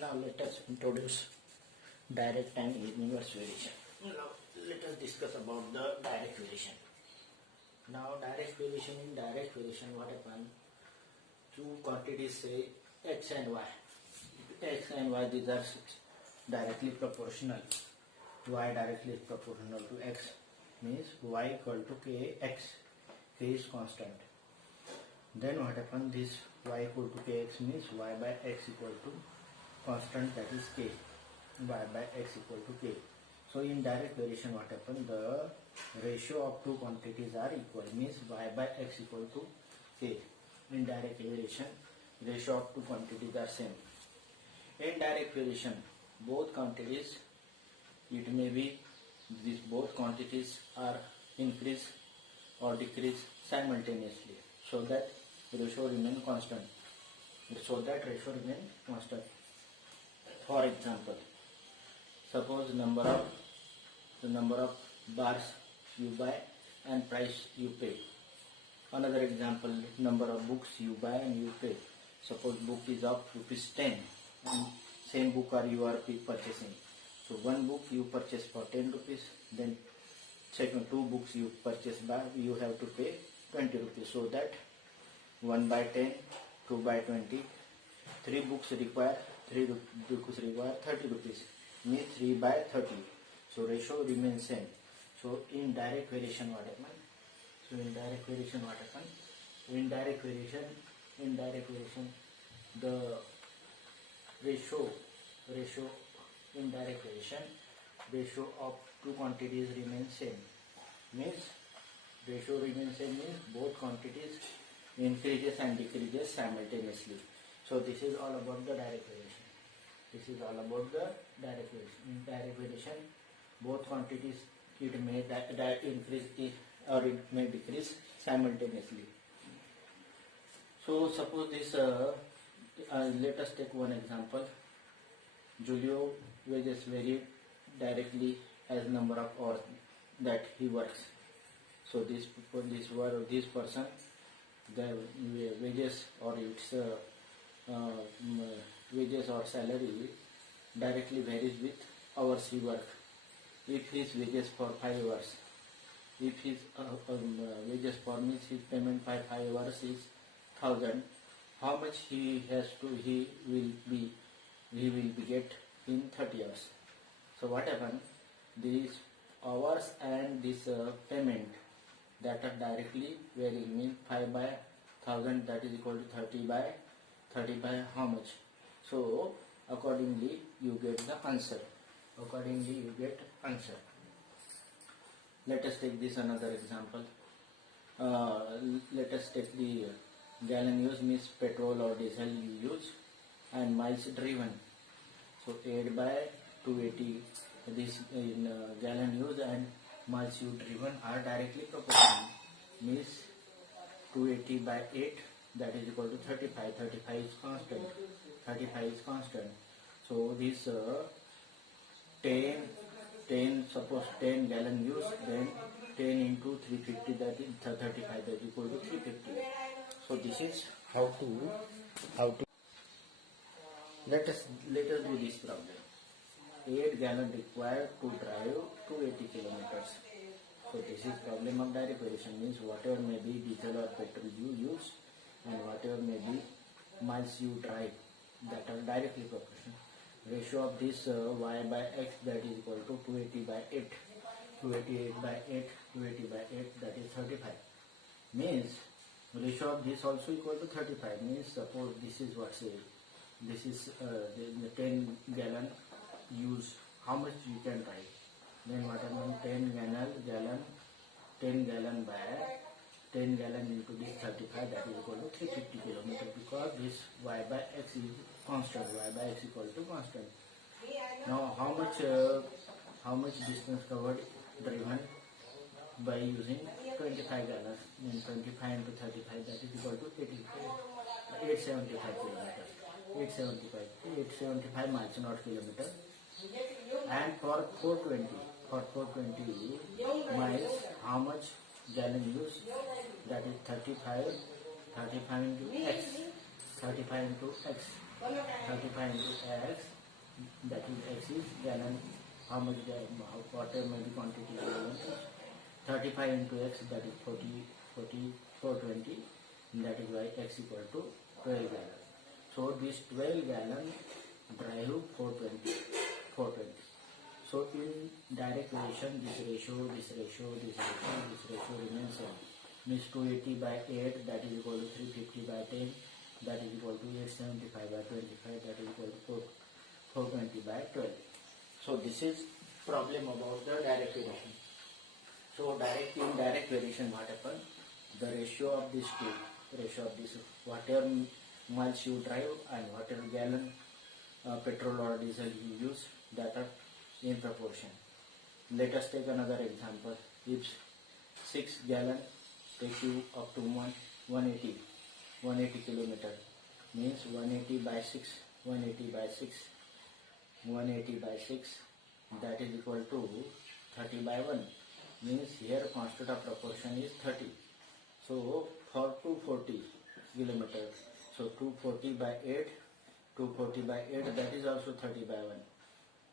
Now let us introduce direct and inverse variation. Now let us discuss about the direct variation. Now direct variation, in direct variation what happens? Two quantities say x and y. X and y, these are directly proportional. Y directly proportional to x means y equal to kx. K is constant. Then what happens? This y equal to kx means y by x equal to constant, that is k. Y by x equal to k. So in direct variation what happens? The ratio of two quantities are equal, means y by x equal to k. In direct variation, ratio of two quantities are same. In direct variation, both quantities, it may be these both quantities are increase or decrease simultaneously, so that ratio remain constant. For example, suppose the number of bars you buy and price you pay. Another example, number of books you buy and you pay. Suppose book is of ₹10 and same book you are purchasing. So one book you purchase for 10 rupees, then second two books you purchase by, you have to pay 20 rupees. So that 1 by 10, 2 by 20, 3 books require 30 rupees, means 3 by 30. So ratio remains same. So in direct variation what happens? In direct variation, the ratio of two quantities remains same. Means both quantities increases and decreases simultaneously. So this is all about the direct variation. In direct variation, both quantities, it may increase or it may decrease simultaneously. So suppose this, let us take one example. Julio wages vary directly as number of hours that he works. So this person, the wages or its wages or salary directly varies with hours he work. If his wages for 5 hours, if his wages for means his payment by 5 hours is 1,000, how much he will be get in 30 hours. So what happens? These hours and this payment that are directly varying, means 5 by 1,000, that is equal to 30 by how much? So accordingly you get the answer. Let us take this another example. Let us take the gallon use, means petrol or diesel you use, and miles driven. So 8 by 280, this in gallon use and miles you driven are directly proportional. Means 280 by 8, that is equal to 35. 35 is constant. So this 10, suppose 10 gallon use, then 10 into 350, that is 35, that is equal to 350. So this is how to let us do this problem. 8 gallon required to drive 280 kilometers. So this is problem of direct variation, means whatever may be diesel or petrol you use and whatever may be miles you drive, that are directly proportional. Ratio of this y by x, that is equal to 280 by 8. 280 by 8, that is 35. Means ratio of this also equal to 35. Means suppose this is what say, this is the 10 gallon use, how much you can drive. Then what happens? 10 gallon by 10 gallon into this 35, that is equal to 350 kilometers, because this y by x is constant. Now how much distance covered driven by using 25 gallons? Then 25 into 35, that is equal to 875 kilometers. 875 miles, not kilometers. And for 420 miles, how much gallon use? That is 35 into x. 35 into x, that is x is gallon, how much water may be quantity given. 35 into x, that is 420, that is why x equal to 12 gallon. So this 12 gallon drive 420. So in direct relation, this ratio remains same. Means 280 by 8, that is equal to 350 by 10, that is equal to 875 by 25, that is equal to 420 by 12. So this is problem about the direct relation. So in direct variation, what happens? The ratio of this whatever miles you drive and whatever gallon petrol or diesel you use, that are in proportion. Let us take another example. If 6 gallon take you up to 180 kilometer, means 180 by 6, that is equal to 30 by 1, means here constant of proportion is 30. So for 240 kilometer, so 240 by 8, that is also 30 by 1.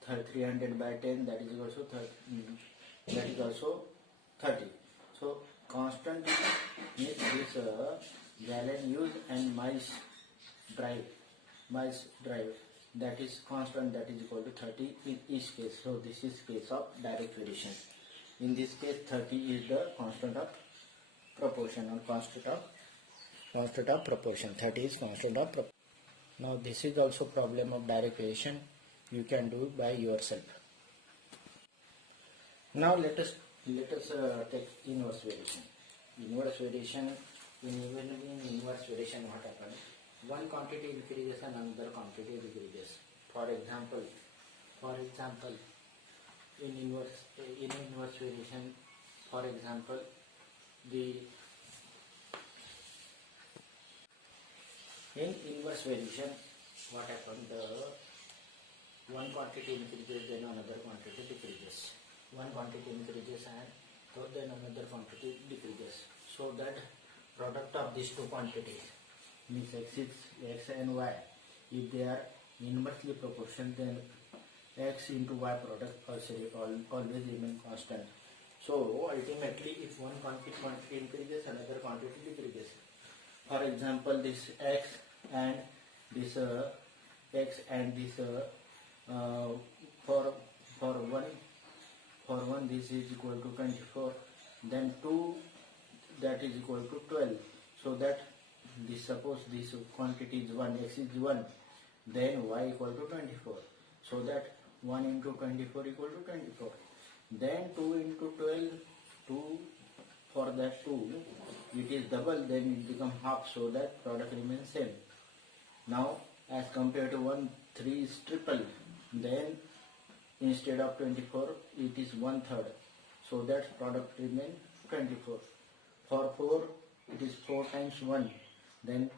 300 by 10, that is also 30. So constant means this gallon used and miles drive, that is constant, that is equal to 30 in each case. So this is case of direct variation. In this case 30 is the constant of proportion, or constant of proportion. 30 is constant of proportion. Now this is also problem of direct variation. You can do by yourself. Now let us take inverse variation. In inverse variation, what happens? One quantity increases and another quantity decreases. For example, in inverse variation, for example, in inverse variation, what happens? The one quantity increases, then another quantity decreases. One quantity increases and then another quantity decreases. So that product of these two quantities, means x and y, if they are inversely proportional, then x into y product always remain constant. So ultimately, if one quantity increases, another quantity decreases. For example, this x and this for one this is equal to 24, then 2 that is equal to 12. So that this, suppose this quantity is 1, x is 1, then y equal to 24. So that 1 into 24 equal to 24. Then 2 into 12, 2 for that 2, it is double, then it becomes half, so that product remains same. Now as compared to 1, 3 is triple, then instead of 24 it is 1/3, so that product remains 24. For 4 it is 4 times 1, then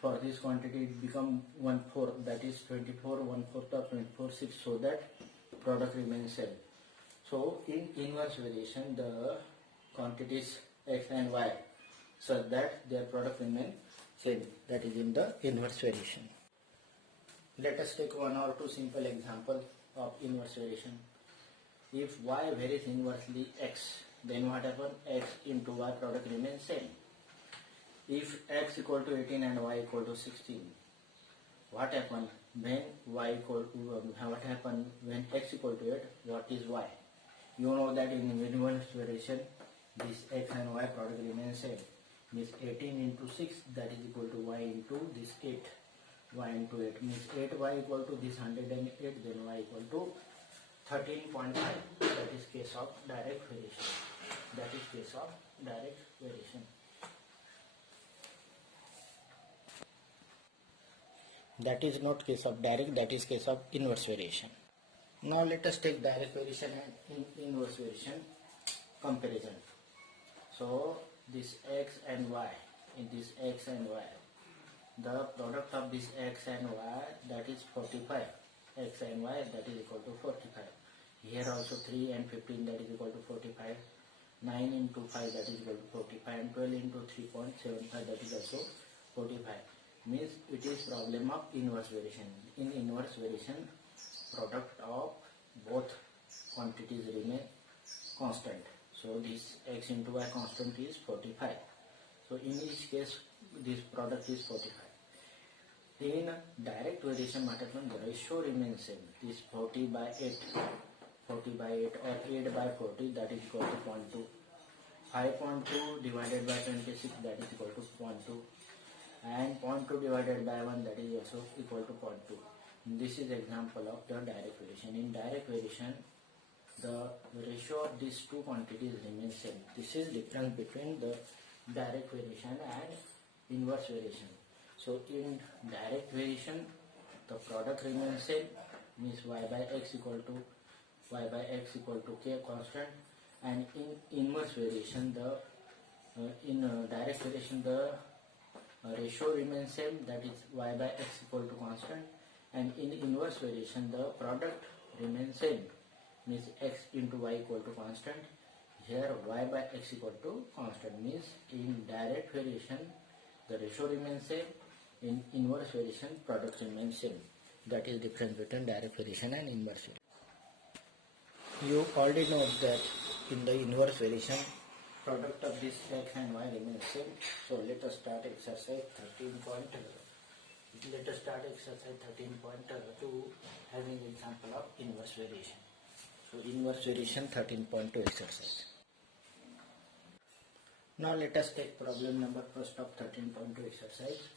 for this quantity it becomes 1/4, that is 24, 1/4 of 24, 6, so that product remains same. So in inverse variation, the quantities x and y, such that their product remains same, that is in the inverse variation. Let us take one or two simple examples of inverse variation. If y varies inversely x, then what happens? X into y product remains same. If x equal to 18 and y equal to 16, what happens when when x equal to 8? What is y? You know that in inverse variation, this x and y product remains same. Means 18 into 6, that is equal to y into this 8. Y into 8 means 8y equal to this 108, then y equal to 13.5. That is case of direct variation. That is not case of direct, that is case of inverse variation. Now let us take direct variation and inverse variation comparison. So this x and y, the product of this x and y, that is 45. X and y, that is equal to 45. Here also 3 and 15, that is equal to 45. 9 into 5, that is equal to 45, and 12 into 3.75, that is also 45. means it is problem of inverse variation. In inverse variation, product of both quantities remain constant. So this x into y constant is 45. So in each case this product is 45. In direct variation matter the ratio remains same. This 40 by 8 or 8 by 40, that is equal to 0.2. 5.2 divided by 26, that is equal to 0.2, and 0.2 divided by 1, that is also equal to 0.2. This is example of the direct variation. In direct variation, the ratio of these two quantities remains same. This is difference between the direct variation and inverse variation. So in direct variation, the product remains same, means y by x equal to k constant, and in inverse variation, the direct variation, the ratio remains same, that is y by x equal to constant, and in inverse variation the product remains same, means x into y equal to constant. Here y by x equal to constant, means in direct variation the ratio remains same, in inverse variation product remains same. That is difference between direct variation and inverse variation. You already know that in the inverse variation product of this x and y remains same. So let us start exercise 13.2. Let us start exercise 13.2 having example of inverse variation. So inverse variation 13.2 exercise. Now let us take problem number first of 13.2 exercise.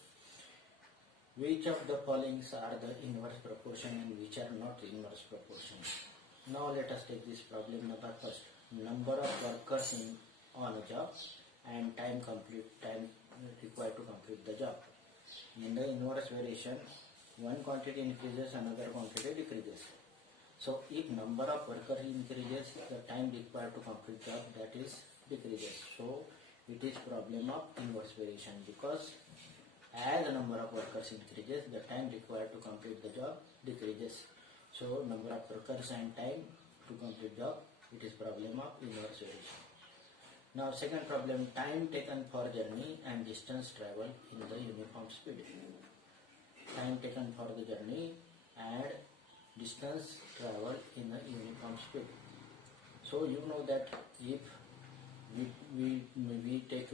Which of the following are the inverse proportion and which are not inverse proportion? Now let us take this problem number first. Number of workers on a job and time required to complete the job. In the inverse variation, one quantity increases, another quantity decreases. So if number of workers increases, the time required to complete job, that is decreases. So it is problem of inverse variation, because as the number of workers increases, the time required to complete the job decreases. So number of workers and time to complete job, it is problem of inverse variation. Now second problem, time taken for journey and distance travel in the uniform speed. Time taken for the journey and distance travel in the uniform speed. So you know that if we take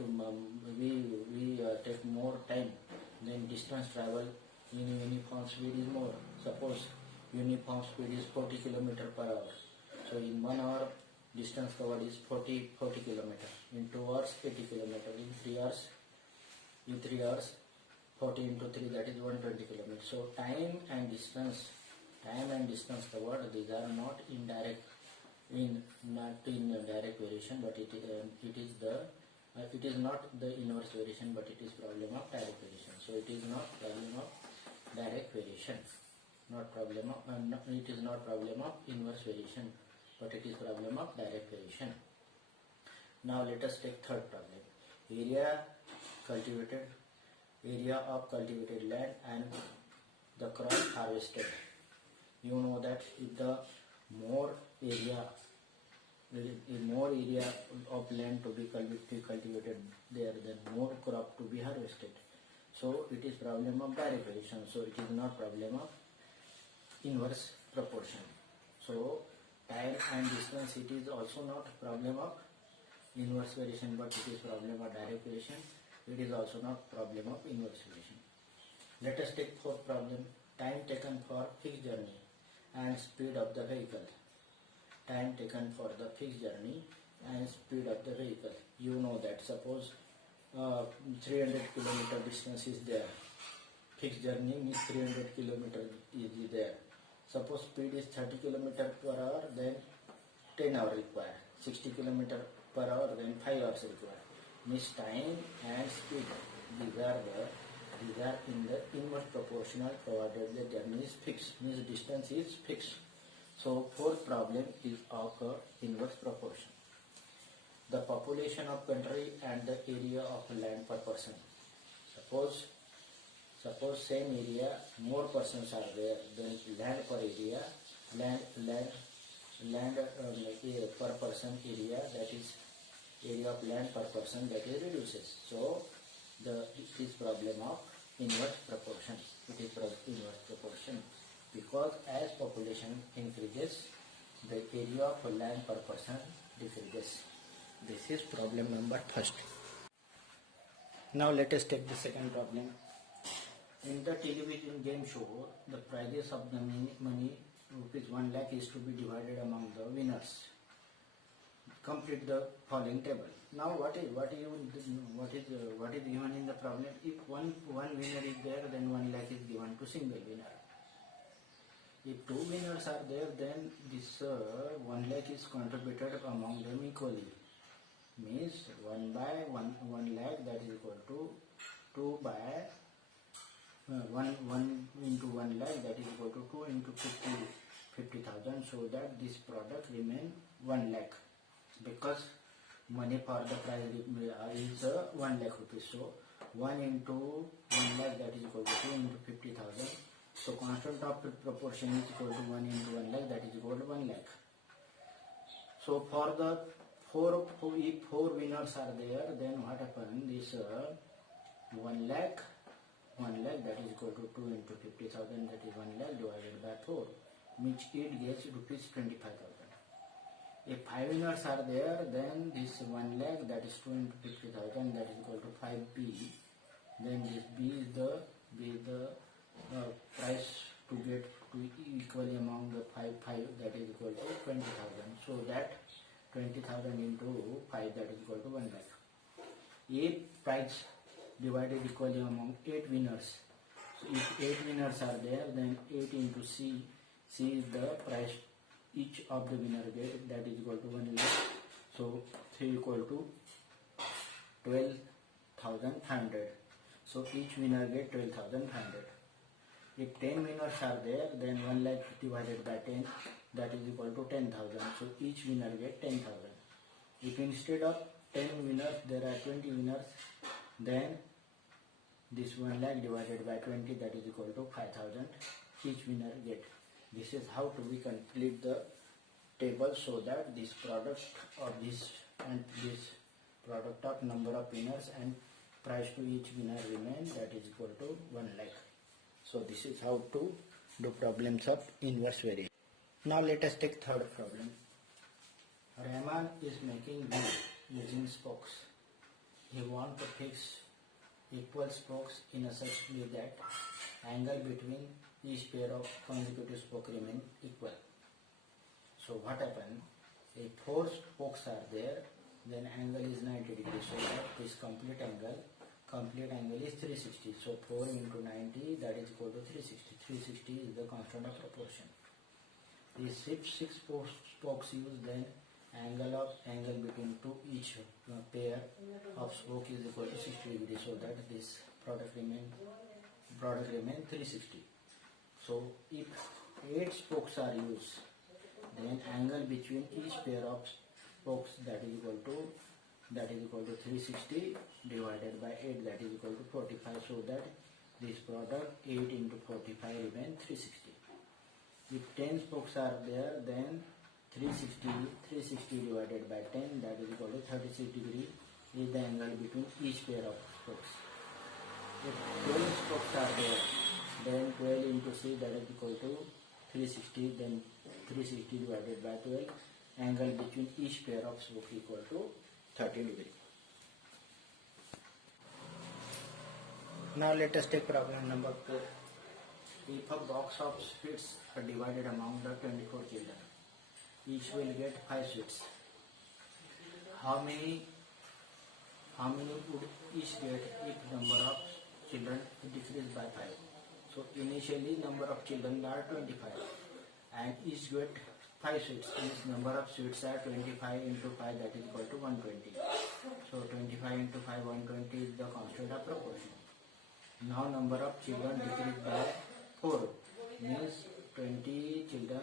more time, then distance travel in uniform speed is more. Suppose uniform speed is 40 km per hour. So in 1 hour distance covered is 40 km. In 2 hours 80 km. In 3 hours 40 into 3, that is 120 km. So time and distance covered, these are not direct variation, but it is not the inverse variation, but it is problem of direct variation. So it is not problem of direct variation, it is not problem of inverse variation, but it is problem of direct variation. Now let us take third problem. Area of cultivated land and the crop harvested. You know that if the more area of land to be cultivated there, then more crop to be harvested. So it is problem of direct variation. So it is not problem of inverse proportion. So time and distance, it is also not problem of inverse variation, but it is problem of direct variation. It is also not problem of inverse variation. Let us take fourth problem. Time taken for fixed journey and speed of the vehicle. Time taken for the fixed journey and speed of the vehicle. You know that suppose 300 km distance is there. Fixed journey means 300 km is there. Suppose speed is 30 km per hour, then 10 hours required. 60 km per hour, then 5 hours required. Means time and speed, these are in the inverse proportional provided the journey is fixed, means distance is fixed. So fourth problem is of inverse proportion. The population of country and the area of land per person. Suppose same area, more persons are there, then land per area, land per person area, that is area of land per person, that is reduces. So it is problem of inverse proportion. It is inverse proportion because as population increases, the area of land per person decreases. This is problem number first. Now let us take the second problem. In the television game show, the prizes of the money rupees 1 lakh is to be divided among the winners. Complete the following table. Now what is given in the problem? If one winner is there, then 1 lakh is given to single winner. If two winners are there, then this 1 lakh is contributed among them equally. Means 1 by 1 lakh, that is equal to 2 by 1 into 1 lakh, that is equal to 2 into 50,000, so that this product remain 1 lakh, because money for the prize is 1 lakh rupees. So 1 into 1 lakh, that is equal to 2 into 50,000. So constant of proportion is equal to 1 into 1 lakh, that is equal to 1 lakh. So for the if 4 winners are there, then what happens? This 1 lakh, that is equal to 2 into 50,000, that is 1 lakh divided by 4, which it gets rupees 25,000. If 5 winners are there, then this 1 lakh, that is 2 into 50,000, that is equal to 5B. Then this B is the price to get to equally among the 5, that is equal to 20,000. So that 20,000 into 5, that is equal to 1 lakh. If price divided equally among 8 winners. So if 8 winners are there, then 8 into C is the price each of the winner get, that is equal to 1 lakh. So 3 equal to 12,500. So each winner get 12,500. If 10 winners are there, then 1 lakh divided by 10, that is equal to 10,000. So each winner get 10,000. If instead of 10 winners there are 20 winners, then this 1 lakh divided by 20, that is equal to 5,000 each winner get. This is how to we complete the table, so that this product of this and this product of number of winners and price to each winner remain, that is equal to 1 lakh. So this is how to do problems of inverse variation. Now let us take third problem. Rahman is making wheel using spokes. He wants to fix equal spokes in a such way that angle between each pair of consecutive spokes remain equal. So what happens? If 4 spokes are there, then angle is 90 degrees. So that this complete angle is 360. So 4 into 90, that is equal to 360. 360 is the constant of proportion. These 6 spokes use, then angle between each pair of spoke is equal to 60 degrees. So that this product remain 360. So if 8 spokes are used, then angle between each pair of spokes, that is equal to 360 divided by 8, that is equal to 45. So that this product 8 into 45 remain 360. If 10 spokes are there, then 360 divided by 10, that is equal to 36 degree is the angle between each pair of spokes. If 12 spokes are there, then 12 into C, that is equal to 360, then 360 divided by 12, angle between each pair of spokes equal to 30 degree. Now let us take problem number 4. If a box of sweets are divided among the 24 children, each will get 5 sweets. How many would each get if number of children decrease by 5? So initially number of children are 25 and each get 5 sweets. Means number of sweets are 25 into 5, that is equal to 120. So 25 into 5, 120 is the constant of proportion. Now number of children decrease by 4, means 20 children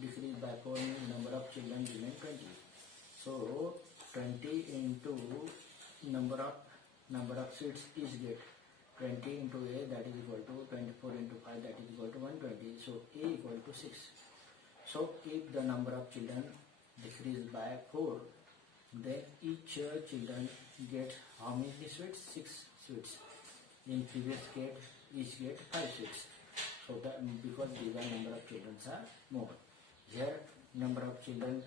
decrease by 4, means number of children remain 20. So 20 into number of sweets each get. 20 into A, that is equal to 24 into 5, that is equal to 120. So A equal to 6. So if the number of children decrease by 4, then each children gets how many sweets? 6 sweets. In previous gate, each gate 5 sweets. So that because bigger number of children are more. Here number of children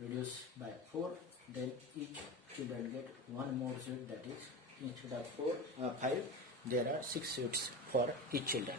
reduced by 4. Then each children get one more sweet, that is instead of 5 there are 6 sweets for each children.